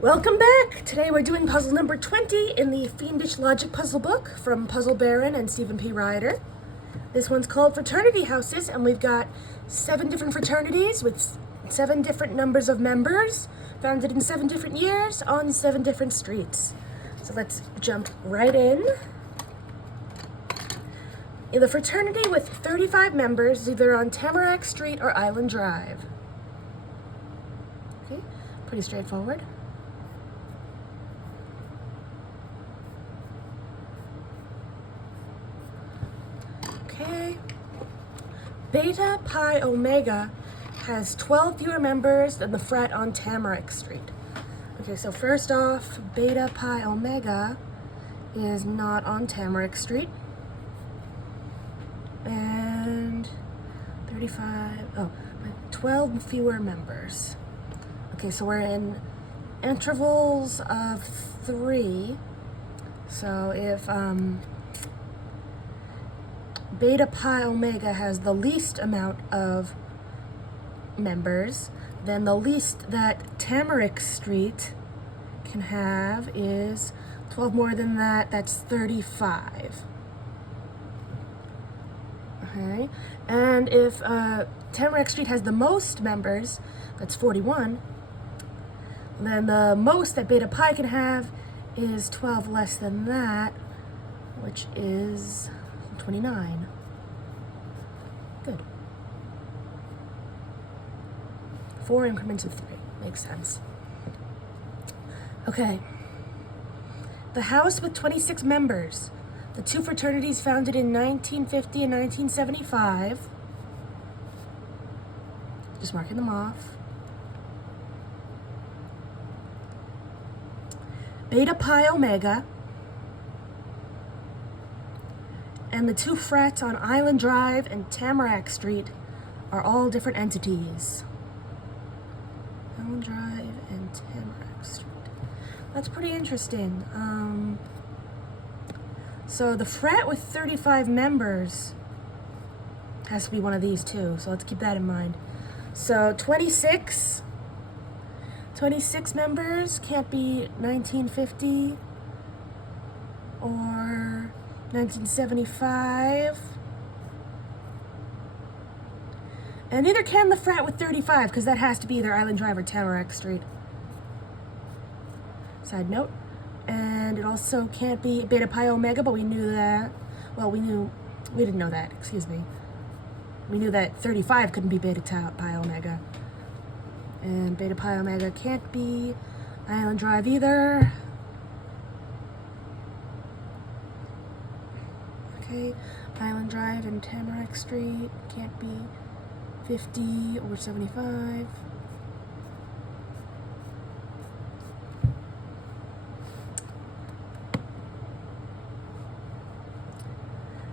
Welcome back! Today we're doing puzzle number 20 in the Fiendish Logic Puzzle book from Puzzle Baron and Stephen P. Ryder. This one's called Fraternity Houses, and we've got 7 different fraternities with 7 different numbers of members, founded in 7 different years on 7 different streets. So let's jump right in. In the fraternity with 35 members, either on Tamarack Street or Island Drive. Okay, pretty straightforward. Okay. Beta Pi Omega has 12 fewer members than the frat on Tamarack Street. Okay, so first off, Beta Pi Omega is not on Tamarack Street. And 12 fewer members. Okay, so we're in intervals of 3. So if Beta Pi Omega has the least amount of members, then the least that Tamarack Street can have is 12 more than that, that's 35. Okay, and if Tamarack Street has the most members, that's 41, then the most that Beta Pi can have is 12 less than that, which is 29. Good. 4 increments of 3. Makes sense. Okay. The house with 26 members. The 2 fraternities founded in 1950 and 1975. Just marking them off. Beta Pi Omega. And the 2 frats on Island Drive and Tamarack Street are all different entities. Island Drive and Tamarack Street. That's pretty interesting. So the frat with 35 members has to be one of these two, so let's keep that in mind. So 26 members can't be 1950 or 1975. And neither can the frat with 35, because that has to be either Island Drive or Tamarack Street. Side note. And it also can't be Beta Pi Omega, but we knew that. Well, we didn't know that, excuse me. We knew that 35 couldn't be Beta Pi Omega. And Beta Pi Omega can't be Island Drive either. Okay, Island Drive and Tamarack Street can't be 50 or 75.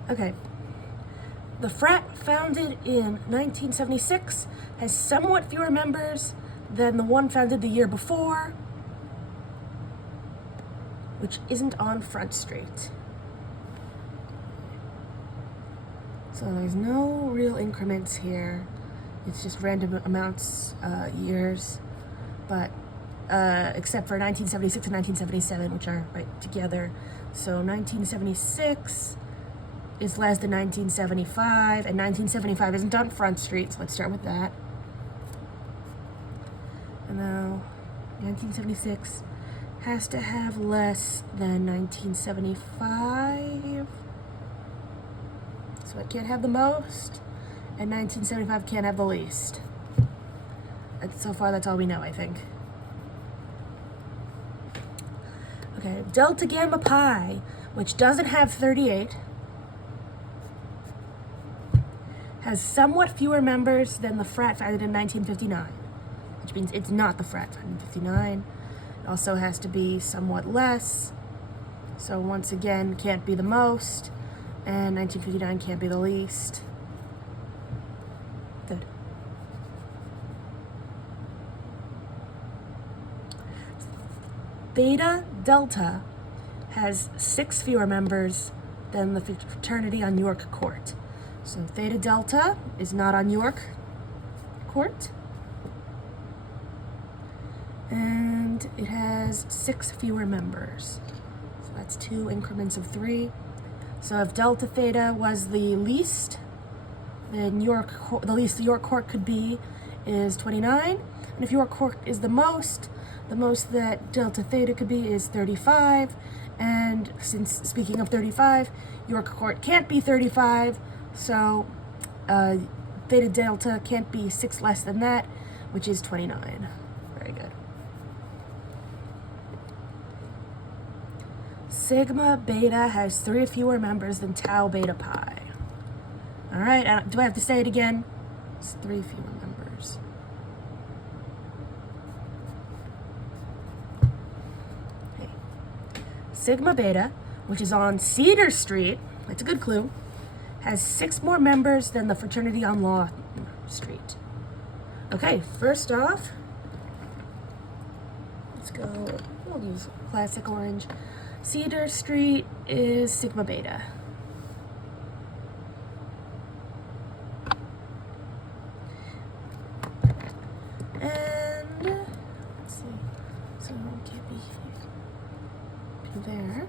Okay, the frat founded in 1976 has somewhat fewer members than the one founded the year before, which isn't on Front Street. So there's no real increments here. It's just random amounts, years, but except for 1976 and 1977, which are right together. So 1976 is less than 1975, and 1975 isn't on Front Street, so let's start with that. And now 1976 has to have less than 1975, so it can't have the most, and 1975 can't have the least. So far, that's all we know, I think. Okay, Delta Gamma Pi, which doesn't have 38, has somewhat fewer members than the frat founded in 1959, which means it's not the frat founded in 1959. It also has to be somewhat less, so once again, can't be the most, and 1959 can't be the least. Good. Beta Delta has 6 fewer members than the fraternity on York Court. So Theta Delta is not on York Court. And it has 6 fewer members. So that's 2 increments of 3. So if delta theta was the least, then the least York quark could be is 29. And if York quark is the most that delta theta could be is 35. And since, speaking of 35, York quark can't be 35, so theta delta can't be 6 less than that, which is 29. Very good. Sigma beta has 3 fewer members than tau beta pi. All right, do I have to say it again? It's 3 fewer members. Okay. Sigma beta, which is on Cedar Street, that's a good clue, has 6 more members than the fraternity on Law Street. Okay, first off, let's go, we'll use classic orange. Cedar Street is Sigma beta. And, let's see, so it can't be there.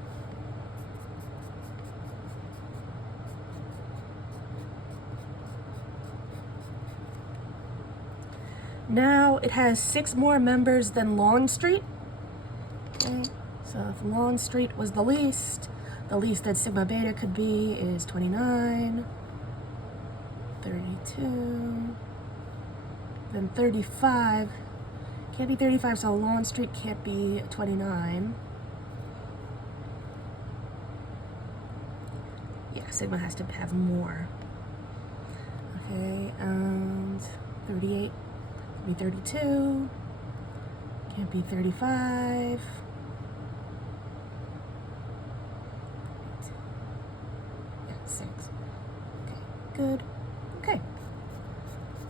Now it has 6 more members than Lawn Street. Okay, so if Lawn Street was the least that Sigma beta could be is 29, 32, then 35. Can't be 35, so Lawn Street can't be 29. Yeah, Sigma has to have more. Okay, and 38. Be 32, can't be 35, yeah, 6, okay, good, okay,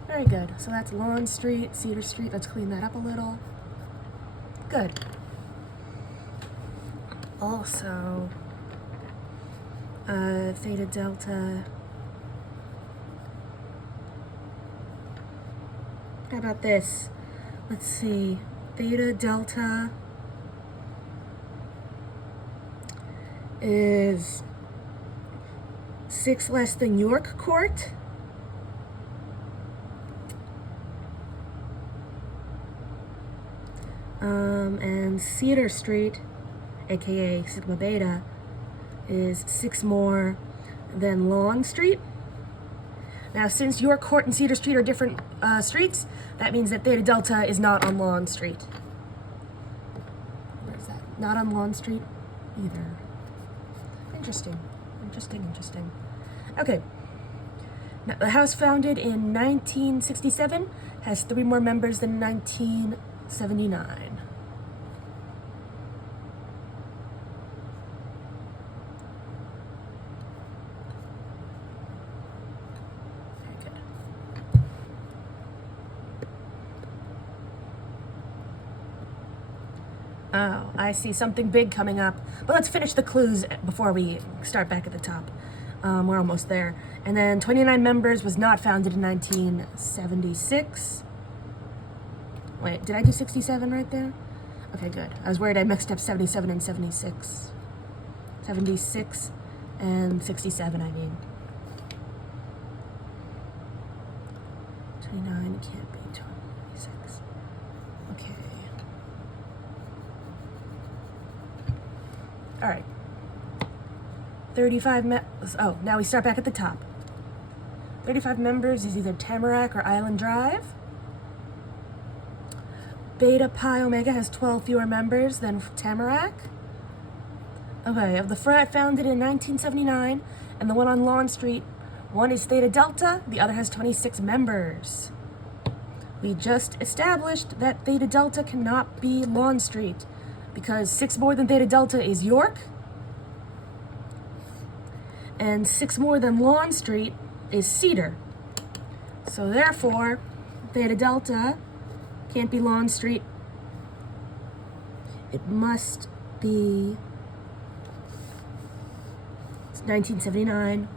very good. So that's Lawn Street, Cedar Street, let's clean that up a little, good. Also, theta delta, how about this? Let's see, theta delta is 6 less than York Court. And Cedar Street, aka Sigma Beta, is 6 more than Lawn Street. Now, since York Court and Cedar Street are different streets, that means that theta delta is not on Lawn Street. Where is that? Not on Lawn Street either. Interesting. Interesting. Okay. Now, the house founded in 1967 has 3 more members than 1979. Oh, I see something big coming up. But let's finish the clues before we start back at the top. We're almost there. And then 29 members was not founded in 1976. Wait, did I do 67 right there? Okay, good. I was worried I mixed up 77 and 76. 76 and 67, I mean. 29 can't be 26. Okay. All right. 35 oh, now we start back at the top. 35 members is either Tamarack or Island Drive. Beta Pi Omega has 12 fewer members than Tamarack. Okay, of the frat founded in 1979 and the one on Lawn Street, one is Theta Delta, the other has 26 members. We just established that Theta Delta cannot be Lawn Street because 6 more than Theta Delta is York, and 6 more than Lawn Street is Cedar. So therefore, Theta Delta can't be Lawn Street. It must be 1979,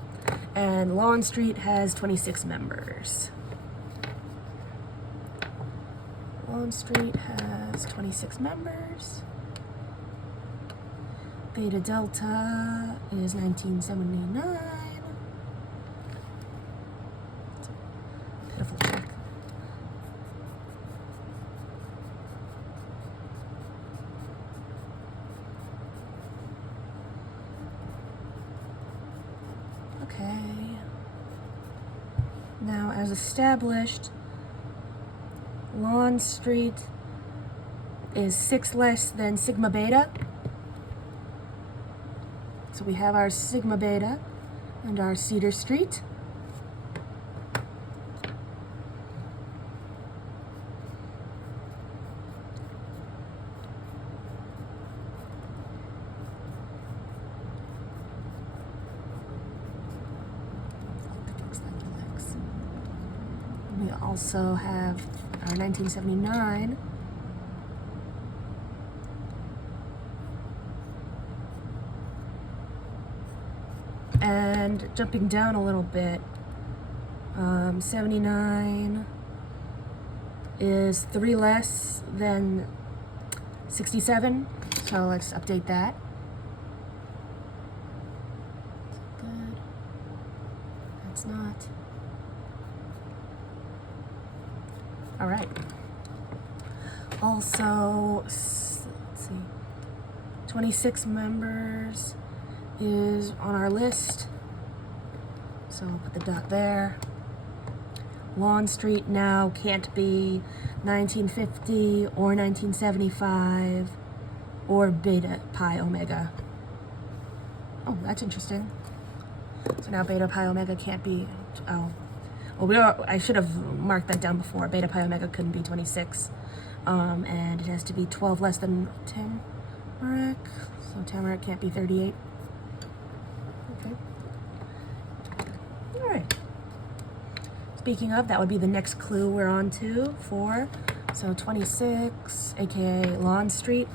and Lawn Street has 26 members. Lawn Street has 26 members. Beta Delta is 1979. Pitiful check. Okay. Now, as established, Lawn Street is 6 less than Sigma Beta. So we have our Sigma Beta and our Cedar Street. We also have our 1979. And jumping down a little bit, 79 is 3 less than 67, so let's update that. Good. That's not. All right. Also, let's see, 26 members is on our list, so I'll put the dot there. Lawn Street now can't be 1950 or 1975 or Beta Pi Omega. Oh, that's interesting. So now Beta Pi Omega can't be, oh. Well, I should have marked that down before. Beta Pi Omega couldn't be 26. And it has to be 12 less than Tamarack. So Tamarack can't be 38. Okay. All right. Speaking of, that would be the next clue we're on to for. So 26, aka Lawn Street.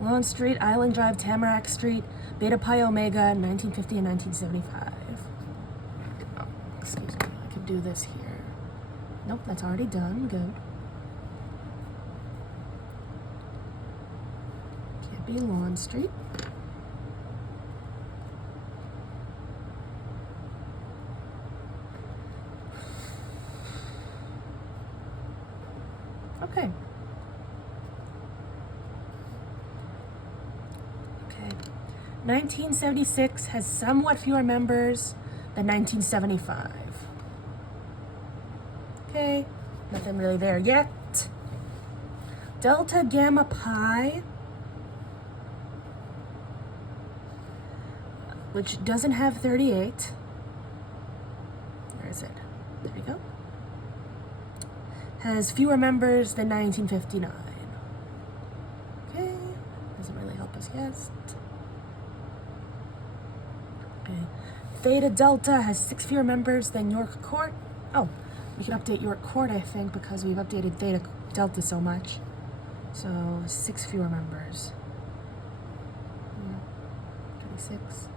Lawn Street, Island Drive, Tamarack Street, Beta Pi Omega, 1950 and 1975. Oh, excuse me, I could do this here. Nope, that's already done. Good. Can't be Lawn Street. Okay. 1976 has somewhat fewer members than 1975. Okay, nothing really there yet. Delta Gamma Pi, which doesn't have 38. Where is it? There we go. Has fewer members than 1959. Okay, doesn't really help us yet. Theta Delta has 6 fewer members than York Court. Oh, we can update York Court, I think, because we've updated Theta Delta so much. So 6 fewer members. 26.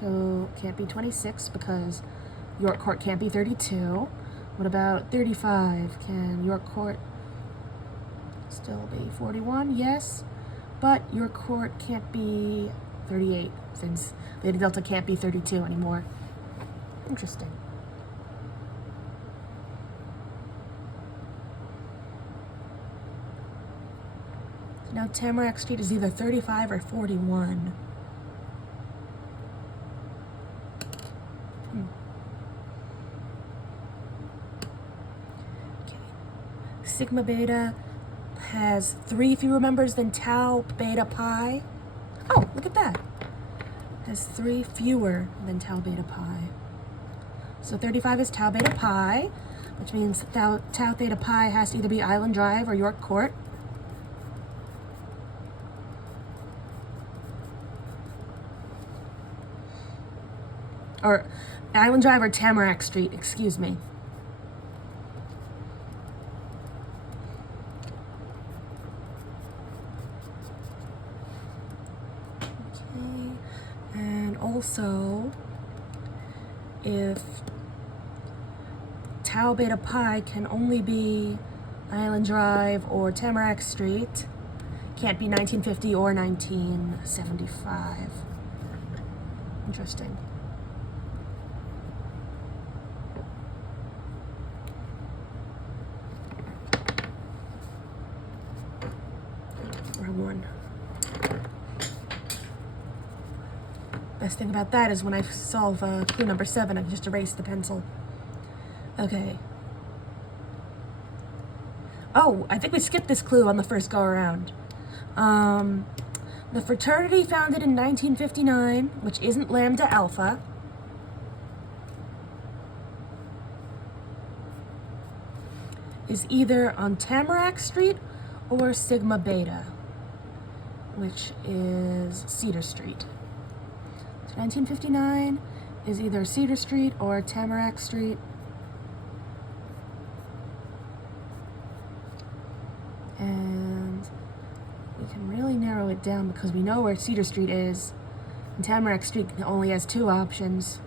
So can't be 26 because York Court can't be 32. What about 35? Can York Court still be 41? Yes. But York Court can't be 38 since Theta Delta can't be 32 anymore. Interesting. So now Tamarack Street is either 35 or 41. Okay. Sigma Beta has 3 fewer members than Tau Beta Pi. Oh, look at that. Has 3 fewer than Tau Beta Pi. So 35 is Tau Beta Pi, which means Tau Theta Pi has to either be Island Drive or York Court. Or Island Drive or Tamarack Street, excuse me. So if tau beta pi can only be Island Drive or Tamarack Street, can't be 1950 or 1975. Interesting. Wrong one. Best thing about that is when I solve clue number 7, I can just erase the pencil. Okay. Oh, I think we skipped this clue on the first go around. The fraternity founded in 1959, which isn't Lambda Alpha, is either on Tamarack Street or Sigma Beta, which is Cedar Street. So 1959 is either Cedar Street or Tamarack Street. And we can really narrow it down because we know where Cedar Street is, and Tamarack Street only has 2 options.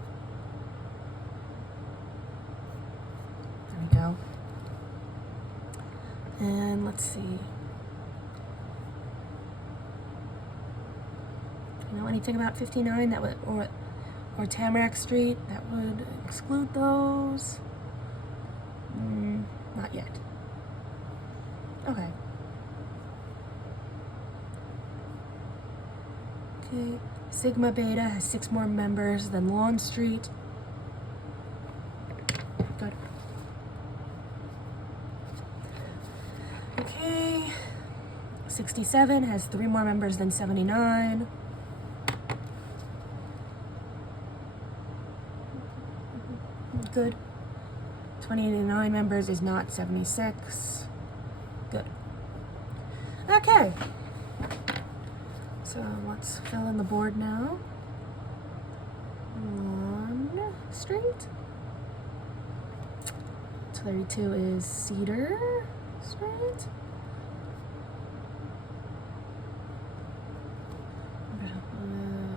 There we go. And let's see. You know anything about 59 that would, or Tamarack Street that would exclude those? Not yet. Okay. Okay. Sigma Beta has 6 more members than Lawn Street. Good. Okay. 67 has 3 more members than 79. Good. 29 members is not 76. Good. Okay. So let's fill in the board now. Lawn Street. 32 is Cedar Street.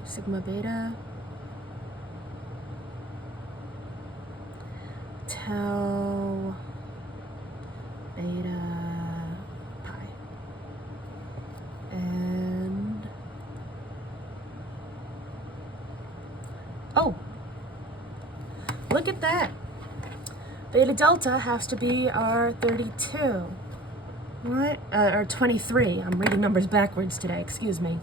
Sigma Beta. Tau Beta Pi. And oh, look at that. Beta Delta has to be our 32. What? Or 23. I'm reading numbers backwards today, excuse me.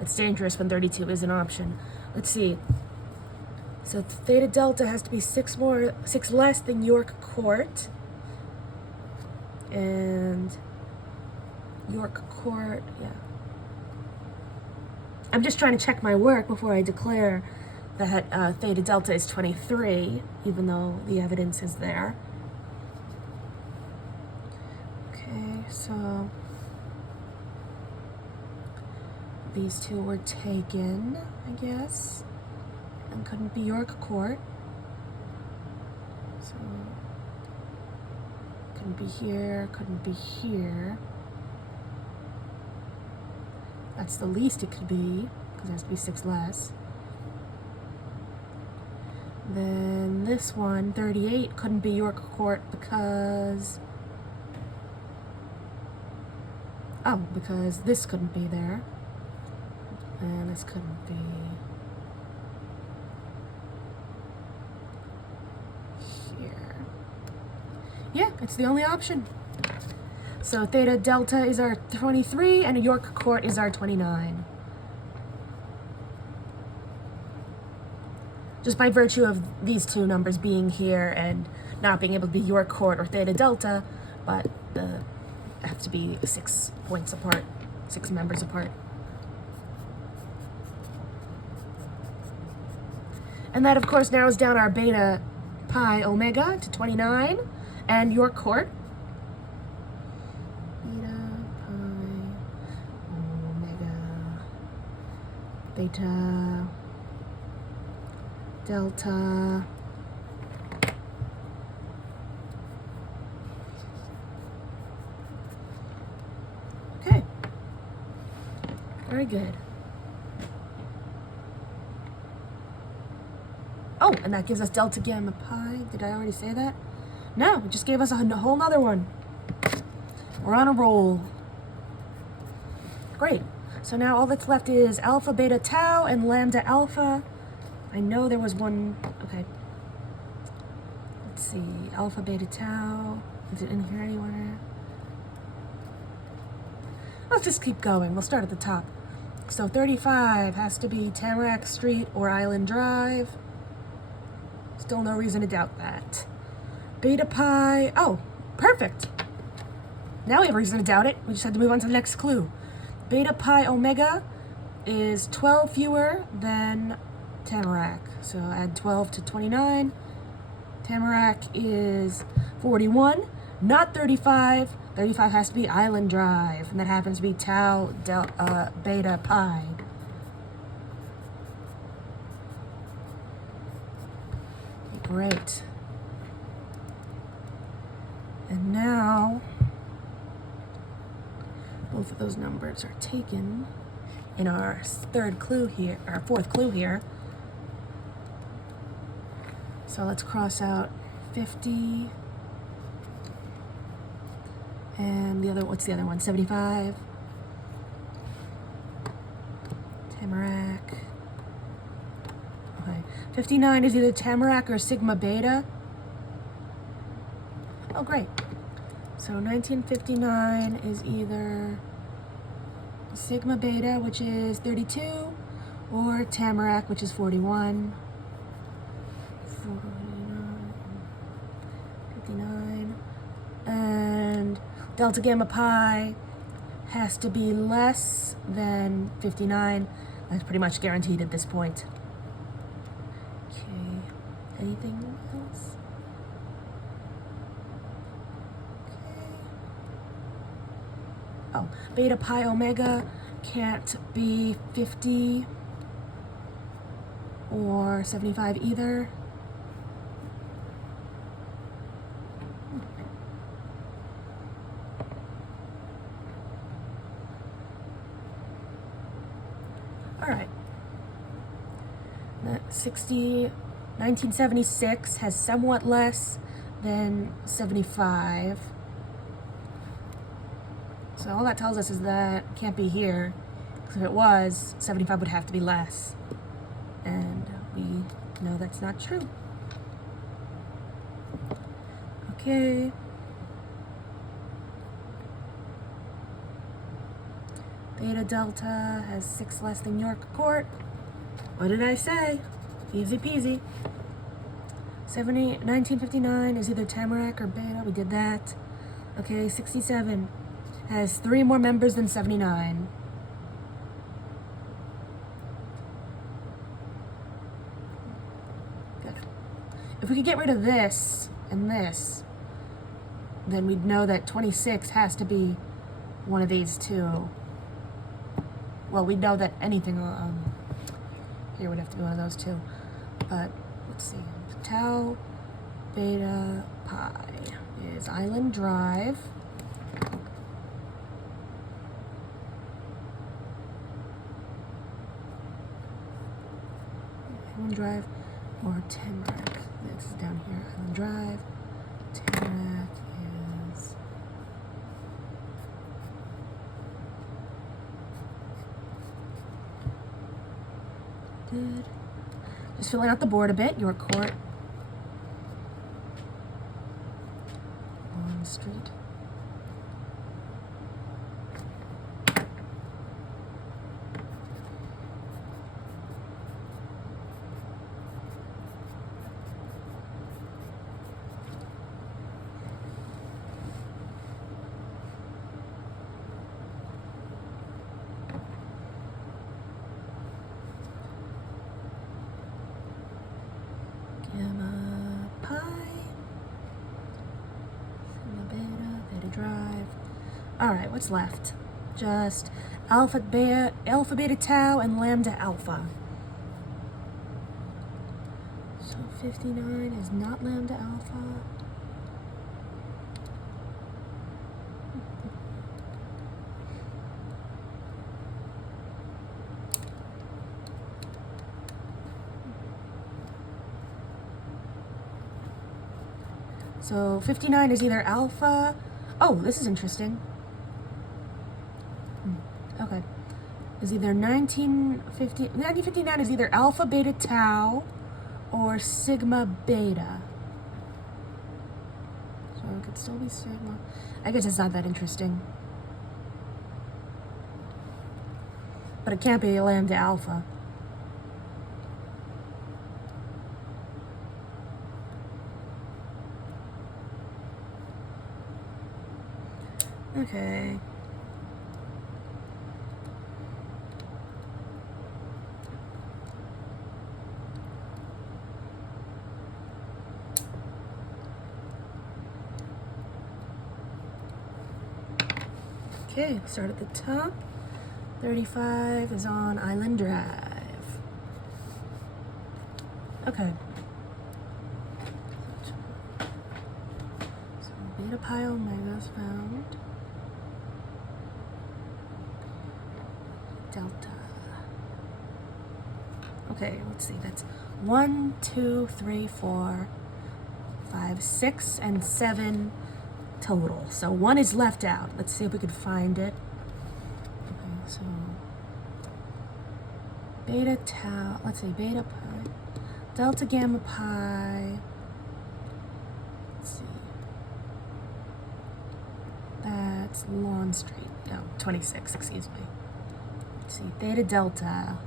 It's dangerous when 32 is an option. Let's see. So Theta Delta has to be 6 less than York Court. And York Court, yeah. I'm just trying to check my work before I declare that Theta Delta is 23, even though the evidence is there. Okay, so these 2 were taken, I guess, and couldn't be York Court. So couldn't be here, couldn't be here. That's the least it could be, because it has to be 6 less. Then this one, 38, couldn't be York Court because this couldn't be there. And this couldn't be here. Yeah, it's the only option. So Theta Delta is our 23 and York Court is our 29. Just by virtue of these 2 numbers being here and not being able to be York Court or Theta Delta, but have to be 6 points apart, 6 members apart. And that, of course, narrows down our Beta Pi Omega to 29 and York Court. Beta Pi Omega Beta Delta okay, very good. and that gives us delta gamma pi. Did I already say that? No, it just gave us a whole nother one. We're on a roll. Great. So now all that's left is alpha, beta, tau, and lambda alpha. I know there was one. Okay. Let's see. Alpha, beta, tau. Is it in here anywhere? Let's just keep going. We'll start at the top. So 35 has to be Tamarack Street or Island Drive. Still no reason to doubt that. Beta pi. Oh, perfect. Now we have a reason to doubt it. We just had to move on to the next clue. Beta pi omega is 12 fewer than Tamarack. So add 12 to 29. Tamarack is 41, not 35. 35 has to be Island Drive, and that happens to be tau beta pi. Great. And now both of those numbers are taken in our fourth clue here. So let's cross out 50 and what's the other one? 75. Tamarack. Okay. 59 is either Tamarack or sigma beta. Oh, great. So 1959 is either sigma beta, which is 32, or Tamarack, which is 41. 49, 59. And delta gamma pi has to be less than 59. That's pretty much guaranteed at this point. Okay. Anything else? Oh, beta pi omega can't be 50 or 75 either. All right. 1976 has somewhat less than 75. So all that tells us is that it can't be here, because if it was, 75 would have to be less. And we know that's not true. Okay. Beta delta has 6 less than York Court. What did I say? Easy peasy. 1959 is either Tamarack or beta. We did that. Okay, 67 has 3 more members than 79. Good. If we could get rid of this and this, then we'd know that 26 has to be one of these two. Well, we'd know that anything here would have to be one of those two. But let's see. Tau beta pi is Island Drive. Island Drive or Tamarack. This is down here. Island Drive. Tamarack is good. Just filling out the board a bit. York Court. On the street. Gamma pi, sigma beta, beta drive. All right, what's left? Just alpha beta tau, and lambda alpha. So 59 is not lambda alpha. So 59 is either alpha. Oh, this is interesting. Okay. Is either 1959 is either alpha, beta, tau, or sigma, beta. So it could still be sigma. I guess it's not that interesting. But it can't be lambda alpha. Okay. Okay, start at the top. 35 is on Island Drive. Okay. So beta pi omega is found. Delta. Okay, let's see. That's 1, 2, 3, 4, 5, 6, and 7 total. So 1 is left out. Let's see if we can find it. Okay, so beta tau. Let's see, beta pi, delta gamma pi. Let's see. That's Lawn Street. No, 26. Excuse me. Let's see, theta delta.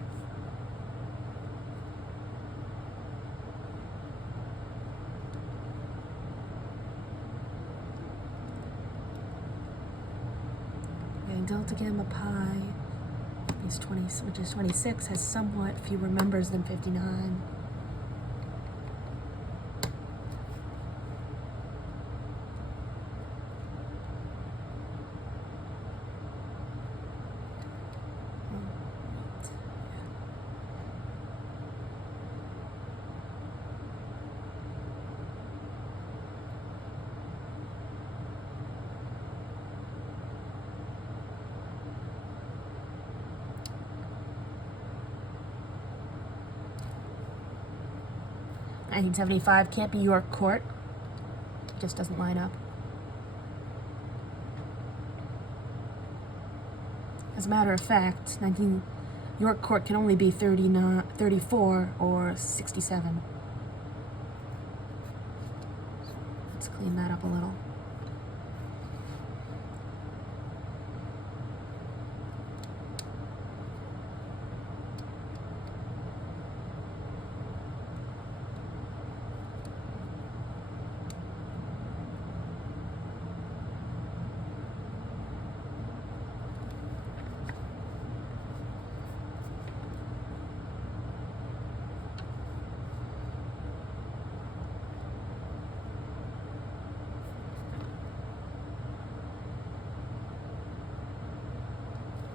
Delta gamma pi is 20, which is 26, has somewhat fewer members than 59. I 1975 can't be York Court. It just doesn't line up. As a matter of fact, York Court can only be 39, 34 or 67. Let's clean that up a little.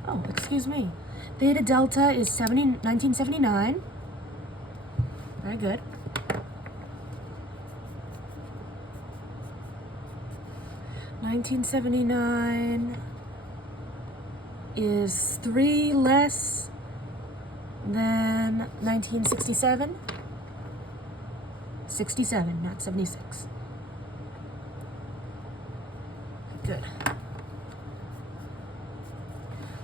Oh, excuse me. Theta delta is 1979. Very good. $1979 is 3 less than 1967. 67, not 76. Good.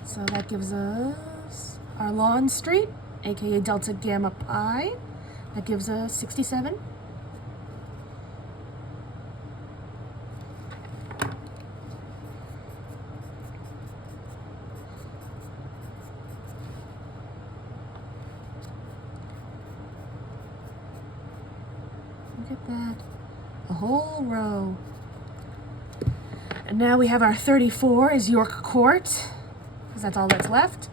So that gives us our Lawn Street, aka delta gamma pi. That gives us 67. Look at that. A whole row. And now we have our 34 is York Court, because that's all that's left.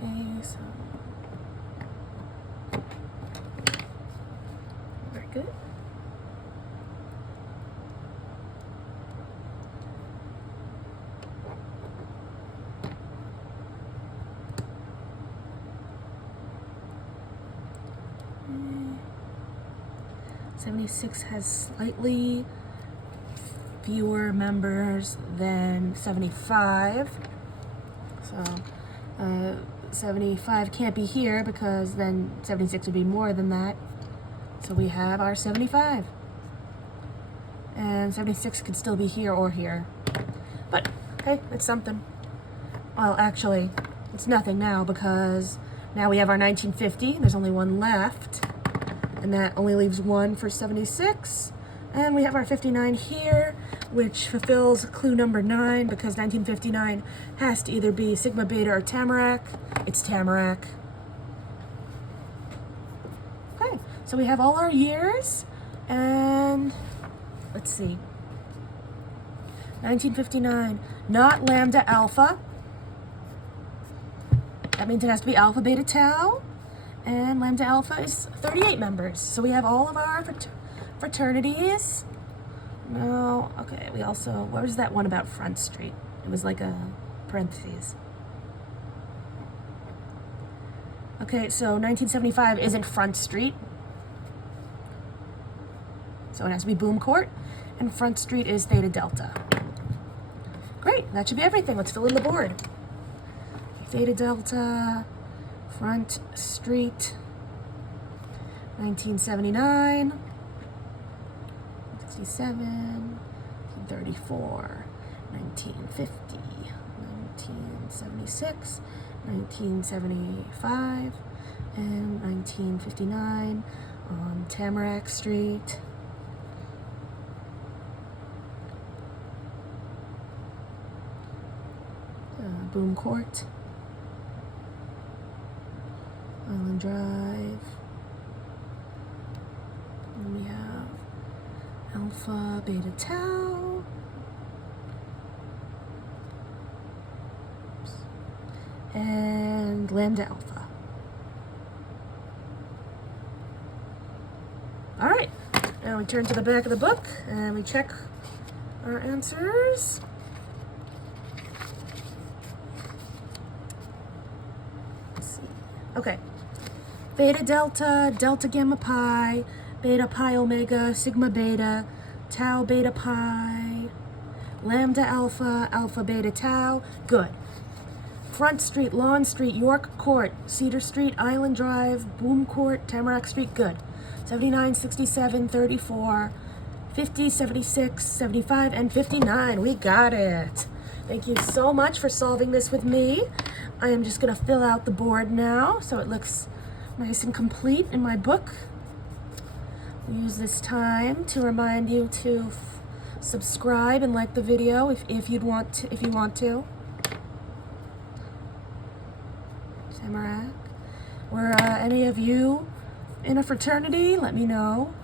Okay, so very good. Okay. 76 has slightly fewer members than 75. So 75 can't be here because then 76 would be more than that. So we have our 75. And 76 could still be here or here. But hey, it's something. Well, actually, it's nothing now because now we have our 1950. There's only one left. And that only leaves one for 76. And we have our 59 here, which fulfills clue number 9 because 1959 has to either be Sigma Beta or Tamarack. It's Tamarack. Okay, so we have all our years, and let's see. 1959, not Lambda Alpha. That means it has to be Alpha Beta Tau, and Lambda Alpha is 38 members. So we have all of our fraternities. No, okay, we also, what was that one about Front Street? It was like a parentheses. Okay, so 1975 isn't Front Street. So it has to be Boom Court, and Front Street is Theta Delta. Great, that should be everything. Let's fill in the board. Theta Delta, Front Street, 1979, 67, 34, 1950, 1976, 1975, and 1959 on Tamarack Street. Boom Court, Island Drive, and we have Alpha Beta Tau, and Lambda Alpha. All right, now we turn to the back of the book and we check our answers. Okay, Theta Delta, Delta Gamma Pi, Beta Pi Omega, Sigma Beta, Tau Beta Pi, Lambda Alpha, Alpha Beta Tau, good. Front Street, Lawn Street, York Court, Cedar Street, Island Drive, Boom Court, Tamarack Street, good. 79, 67, 34, 50, 76, 75, and 59, we got it. Thank you so much for solving this with me. I am just going to fill out the board now so it looks nice and complete in my book. We use this time to remind you to subscribe and like the video if you want to. Tamarack. Were any of you in a fraternity? Let me know.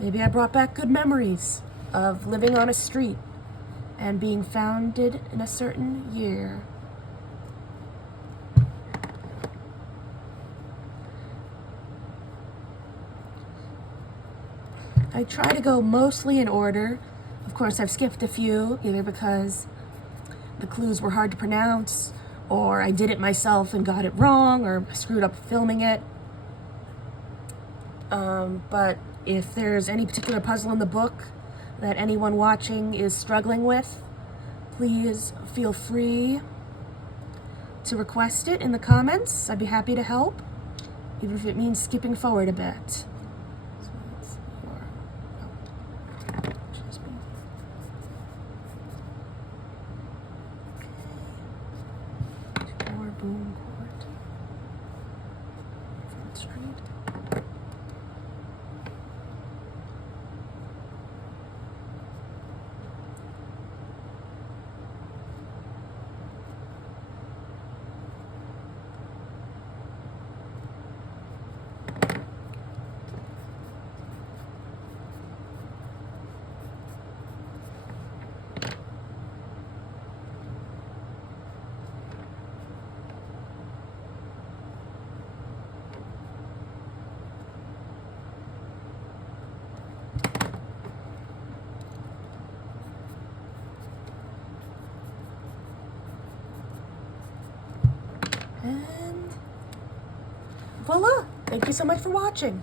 Maybe I brought back good memories of living on a street and being founded in a certain year. I try to go mostly in order. Of course, I've skipped a few, either because the clues were hard to pronounce, or I did it myself and got it wrong, or screwed up filming it. But if there's any particular puzzle in the book that anyone watching is struggling with, please feel free to request it in the comments. I'd be happy to help, even if it means skipping forward a bit. Boom Court, Front Street. And voila! Thank you so much for watching.